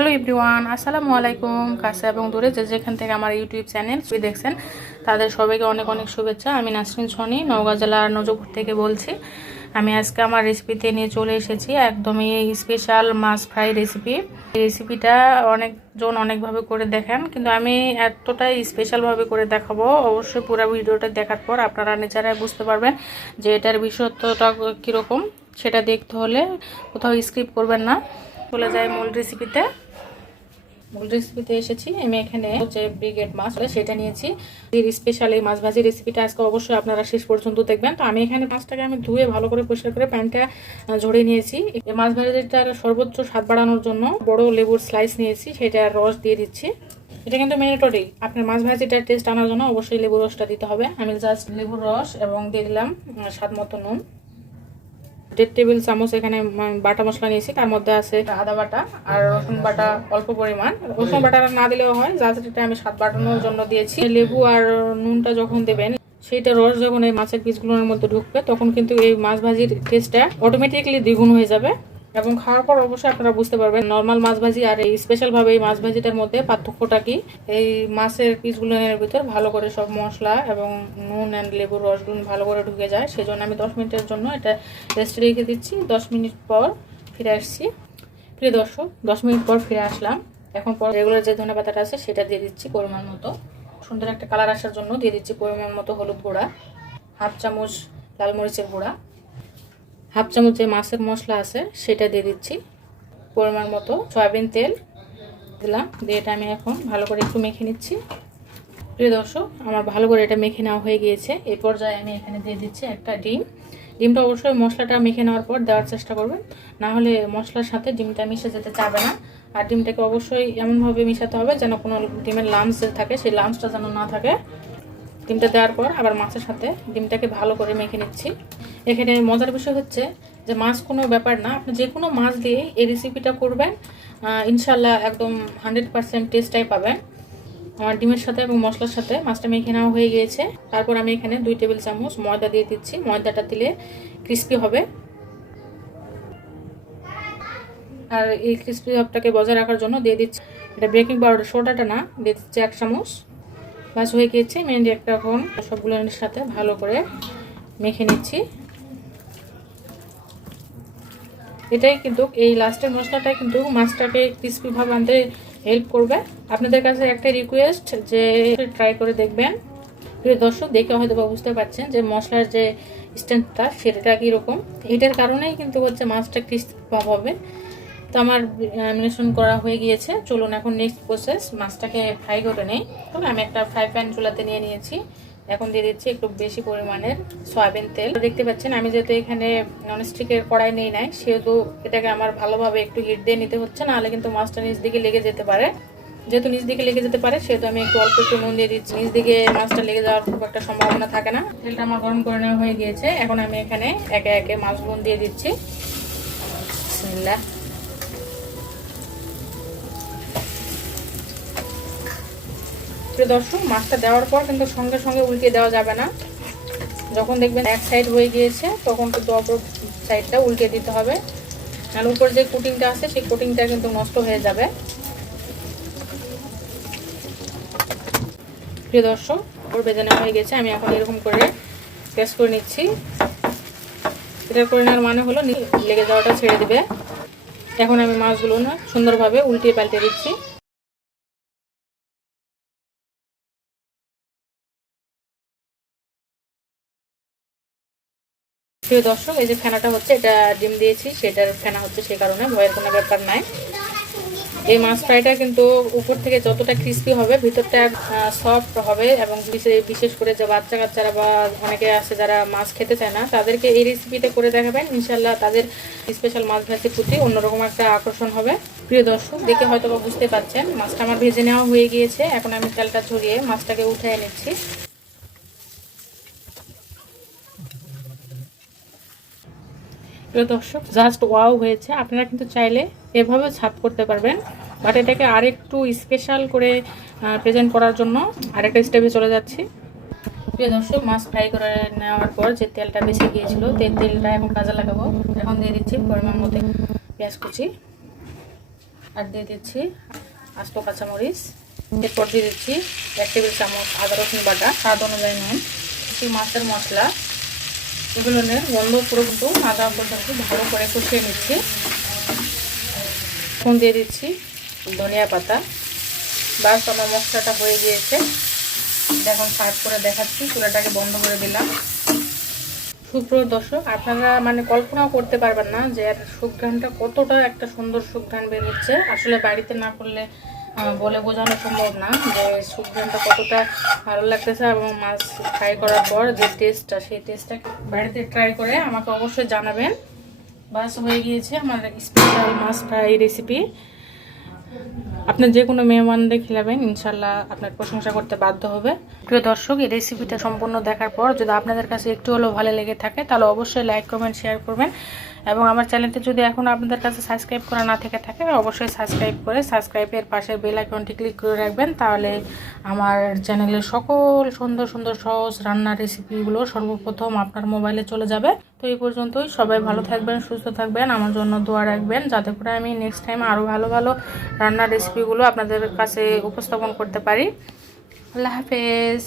Hello everyone, আসসালামু আলাইকুম। কাছে এবং দূরে যে যেখান থেকে আমার ইউটিউব চ্যানেল দেখছেন তাদের সবাইকে অনেক অনেক শুভেচ্ছা। আমি নাসরিন সনি, নওগাঁ জেলার নজরপুর থেকে বলছি। আমি আজকে আমার রেসিপিতে নিয়ে চলে এসেছি একদমই স্পেশাল মাছ ফ্রাই রেসিপি। এই রেসিপিটা অনেকজন অনেকভাবে করে দেখেন, কিন্তু আমি এতটাই স্পেশালভাবে করে দেখাবো। অবশ্যই পুরো ভিডিওটা দেখার পর আপনারা নিজেরাই বুঝতে পারবেন যে এটার বিশেষত্বটা কীরকম। সেটা দেখতে হলে কোথাও স্কিপ করবেন না। চলে যাই মূল রেসিপিতে এসেছি। আমি এখানে হচ্ছে ব্রিগেড মাছ সেটা নিয়েছি। স্পেশাল এই মাছ ভাজি রেসিপিটা আজকে অবশ্যই আপনারা শেষ পর্যন্ত দেখবেন। তো আমি এখানে মাছটাকে ধুয়ে ভালো করে পরিষ্কার করে প্যানটা ঝরিয়ে নিয়েছি। এই মাছ ভাজিটার সর্বোচ্চ স্বাদ বাড়ানোর জন্য বড় লেবুর স্লাইস নিয়েছি, সেটা রস দিয়ে দিচ্ছি। এটা কিন্তু ম্যান্ডেটরি, আপনার মাছ ভাজিটার টেস্ট আনার জন্য অবশ্যই লেবুর রসটা দিতে হবে। আমি জাস্ট লেবুর রস এবং দিয়ে দিলাম স্বাদ মতো নুন। 1.5 টেবিল চামচ এখানে বাটা মশলা নিয়েছি, তার মধ্যে আছে আদা বাটা আর রসুন বাটা অল্প পরিমাণ। রসুন বাটা না দিলেও হয়, জাস্ট এটা আমি স্বাদ বাড়ানোর জন্য দিয়েছি। লেবু আর নুনটা যখন দেবেন, সেইটা রস যখন এই মাছের পিসগুলোর মধ্যে ঢুকবে, তখন কিন্তু এই মাছ ভাজির টেস্টটা অটোমেটিকলি দ্বিগুণ হয়ে যাবে। এবং খাওয়ার পর অবশ্যই আপনারা বুঝতে পারবেন নর্মাল মাছ ভাজি আর এই স্পেশালভাবে এই মাছ ভাজিটার মধ্যে পার্থক্যটা কি। এই মাছের পিসগুলোর ভিতর ভালো করে সব মশলা এবং নুন অ্যান্ড লেবুর রসগুলো ভালো করে ঢুকে যায়। সেই জন্য আমি 10 মিনিটের জন্য এটা রেস্টে রেখে দিচ্ছি। 10 মিনিট পর ফিরে আসছি। প্রিয় দর্শক, 10 মিনিট পর ফিরে আসলাম। এখন পর রেগুলার যে ধনে পাতাটা আছে সেটা দিয়ে দিচ্ছি পরিমাণ মতো। সুন্দর একটা কালার আসার জন্য দিয়ে দিচ্ছি পরিমাণ মতো হলুদ গুঁড়া, হাফ চামচ লাল মরিচের গুঁড়া, হাফ চামচ যে মাছের মশলা আছে সেটা দিয়ে দিচ্ছি, পরিমাণ মতো সয়াবিন তেল দিলাম। দিয়ে এটা আমি এখন ভালো করে একটু মেখে নিচ্ছি। প্রিয় দর্শক, আমার ভালো করে এটা মেখে নেওয়া হয়ে গিয়েছে। এই পর্যায়ে আমি এখানে দিয়ে দিচ্ছি একটা ডিমটা অবশ্যই মশলাটা মেখে নেওয়ার পর দেওয়ার চেষ্টা করবেন, না হলে মশলার সাথে ডিমটা মিশে যেতে চাবে না। আর ডিমটাকে অবশ্যই এমনভাবে মিশাতে হবে যেন কোনো ডিমের লাম্পস থাকে, সেই লাম্পসটা যেন না থাকে। ডিমটা দেওয়ার পর আবার মাছের সাথে ডিমটাকে ভালো করে মেখে নিচ্ছি। এখানে মজার বিষয় হচ্ছে যে মাছ কোনো ব্যাপার না, আপনি যে কোনো মাছ দিয়ে এই রেসিপিটা করবেন, ইনশাল্লাহ একদম 100% টেস্টটাই পাবেন। আমার ডিমের সাথে এবং মশলার সাথে মাছটা মেখে নেওয়া হয়ে গিয়েছে। তারপর আমি এখানে 2 টেবিল চামচ ময়দা দিয়ে দিচ্ছি। ময়দাটা দিলে ক্রিস্পি হবে, আর এই ক্রিস্পি ভাবটাকে বজায় রাখার জন্য দিয়ে দিচ্ছি এটা বেকিং পাউডার, সোডাটা না, দিয়ে দিচ্ছি 1 চামচ। বাস হয়ে গিয়েছে। মেহেন্দি একটা এখন সবগুলোর সাথে ভালো করে মেখে নিচ্ছি। এটাই কিন্তু এই লাস্টের মশলাটাই কিন্তু মাছটাকে ক্রিস্পি ভাব আনতে হেল্প করবে। আপনাদের কাছে একটা রিকোয়েস্ট যে ট্রাই করে দেখবেন। প্রিয় দর্শক, দেখে হয়তো বুঝতে পারছেন যে মশলার যে স্ট্যান্ডটা সেটা কীরকম। এটার কারণেই কিন্তু হচ্ছে মাছটা ক্রিস্পি ভাব হবে। তো আমার ম্যারিনেশন করা হয়ে গিয়েছে। চলুন এখন নেক্সট প্রসেস, মাছটাকে ফ্রাই করে নেই। তবে আমি একটা ফ্রাই প্যান চুলাতে নিয়ে নিয়েছি। এখন দিয়ে দিচ্ছি একটু বেশি পরিমাণের সয়াবিন তেল। দেখতে পাচ্ছেন আমি যেহেতু এখানে ননস্টিকের কড়াই নেই নাই, সেহেতু এটাকে আমার ভালোভাবে একটু হিট দিয়ে নিতে হচ্ছে, নাহলে কিন্তু মাছটা নিচ দিকে লেগে যেতে পারে। যেহেতু নিচ দিকে লেগে যেতে পারে সেহেতু আমি একটু অল্প একটু নুন দিয়ে দিচ্ছি। নিচ দিকে মাছটা লেগে যাওয়ার খুব একটা সম্ভাবনা থাকে না। তেলটা আমার গরম করে নেওয়া হয়ে গিয়েছে। এখন আমি এখানে একে একে মাছগুলো দিয়ে দিচ্ছি। বিসমিল্লাহ। দর্শক, মাছটা দেওয়ার পর কিন্তু সঙ্গে সঙ্গে উল্টে দেওয়া যাবে না। যখন দেখবেন এক সাইড হয়ে গিয়েছে তখন কিন্তু অপর সাইডটা উল্টে দিতে হবে, আর উপর যে কোটিংটা আছে সেই কোটিংটা কিন্তু নষ্ট হয়ে যাবে। প্রিয় দর্শক, ওর ভেজে নেওয়া হয়ে গেছে। আমি এখন এরকম করে প্রেস করে নিচ্ছি। এটা করে নেওয়ার মানে হলো লেগে যাওয়াটা ছেড়ে দিবে। এখন আমি মাছগুলো না সুন্দরভাবে উল্টিয়ে পাল্টে দিচ্ছি। প্রিয় দর্শক, এই যে ফেনাটা হচ্ছে, এটা ডিম দিয়েছি সেটার ফেনা হচ্ছে, সেই কারণে ভয়ের কোনো ব্যাপার নাই। এই মাছ ফ্রাইটা কিন্তু উপর থেকে যতটা ক্রিস্পি হবে ভিতরটা সফট হবে। এবং বিশেষ করে যে বাচ্চা কাচ্চারা বা অনেকে আছে যারা মাছ খেতে চায় না, তাদেরকে এই রেসিপিটা করে দেখাবেন, ইনশাল্লাহ তাদের স্পেশাল মাছ ভাজির প্রতি অন্যরকম একটা আকর্ষণ হবে। প্রিয় দর্শক, দেখে হয়তো বা বুঝতে পারছেন মাছটা আমার ভেজে নেওয়া হয়ে গিয়েছে। এখন আমি তেলটা ঝরিয়ে মাছটাকে উঠিয়ে নিচ্ছি। প্রিয় দর্শক, জাস্ট ওয়াও হয়েছে। আপনারা কিন্তু চাইলে এভাবে সার্ভ করতে পারবেন, বাট এটাকে আরেকটু স্পেশাল করে প্রেজেন্ট করার জন্য আরেকটা স্টেপে চলে যাচ্ছি। প্রিয় দর্শক, মাছ ফ্রাই করে নেওয়ার পর যে তেলটা বেঁচে গিয়েছিল, তেলটা এখন কাজে লাগাবো। এখন দিয়ে দিচ্ছি পরিমাণ মতো পেঁয়াজ কুচি আর দিয়ে দিচ্ছি আস্ত কাঁচামরিচ। এরপর দিয়ে দিচ্ছি 1 টেবিল চামচ আদা রসুন বাটা, স্বাদ অনুযায়ী নুন, কিছু মাছের মশলা। এগুলো গন্ধ পুরো কিন্তু না দেওয়া পর্যন্ত ভালো করে কষিয়ে নিচ্ছি। এখন দিয়ে দিচ্ছি ধনিয়া পাতা। বাস আমার মশলাটা হয়ে গিয়েছে। এখন সার্ভ করে দেখাচ্ছি, চুলাটাকে বন্ধ করে দিলাম। সুপ্রিয় দর্শক, আপনারা কল্পনাও করতে পারবেন না যে এর সুঘ্রাণটা কতটা একটা সুন্দর সুঘ্রাণ বের হচ্ছে। আসলে বাড়িতে না করলে বলে বোঝানো সম্ভব না যে সুঘ্রাণটা কতটা ভালো লাগতেছে। এবং মাছ ফ্রাই করার পর যে টেস্টটা, সেই টেস্টটা বাড়িতে ট্রাই করে আমাকে অবশ্যই জানাবেন। বাস হয়ে গিয়েছে আমার স্পেশাল মাছ ফ্রাই রেসিপি। আপনি যে কোনো মেহমানদের খিলাবেন, ইনশাল্লাহ আপনার প্রশংসা করতে বাধ্য হবে। প্রিয় দর্শক, এই রেসিপিটা সম্পূর্ণ দেখার পর যদি আপনাদের কাছে একটু হলেও ভালো লেগে থাকে তাহলে অবশ্যই লাইক কমেন্ট শেয়ার করবেন। এবং আমার চ্যানেলটি যদি এখন আপনাদের কাছে সাবস্ক্রাইব করা না থেকে থাকে অবশ্যই সাবস্ক্রাইব করে সাবস্ক্রাইবের পাশের বেল আইকনটি ক্লিক করে রাখবেন। তাহলে আমার চ্যানেলের সকল সুন্দর সুন্দর সহজ রান্নার রেসিপিগুলো সর্বপ্রথম আপনার মোবাইলে চলে যাবে। তো এই পর্যন্তই, সবাই ভালো থাকবেন, সুস্থ থাকবেন, আমার জন্য দোয়া রাখবেন যাতে করে আমি নেক্সট টাইম আরও ভালো ভালো রান্নার রেসিপিগুলো আপনাদের কাছে উপস্থাপন করতে পারি। আল্লাহ হাফেজ।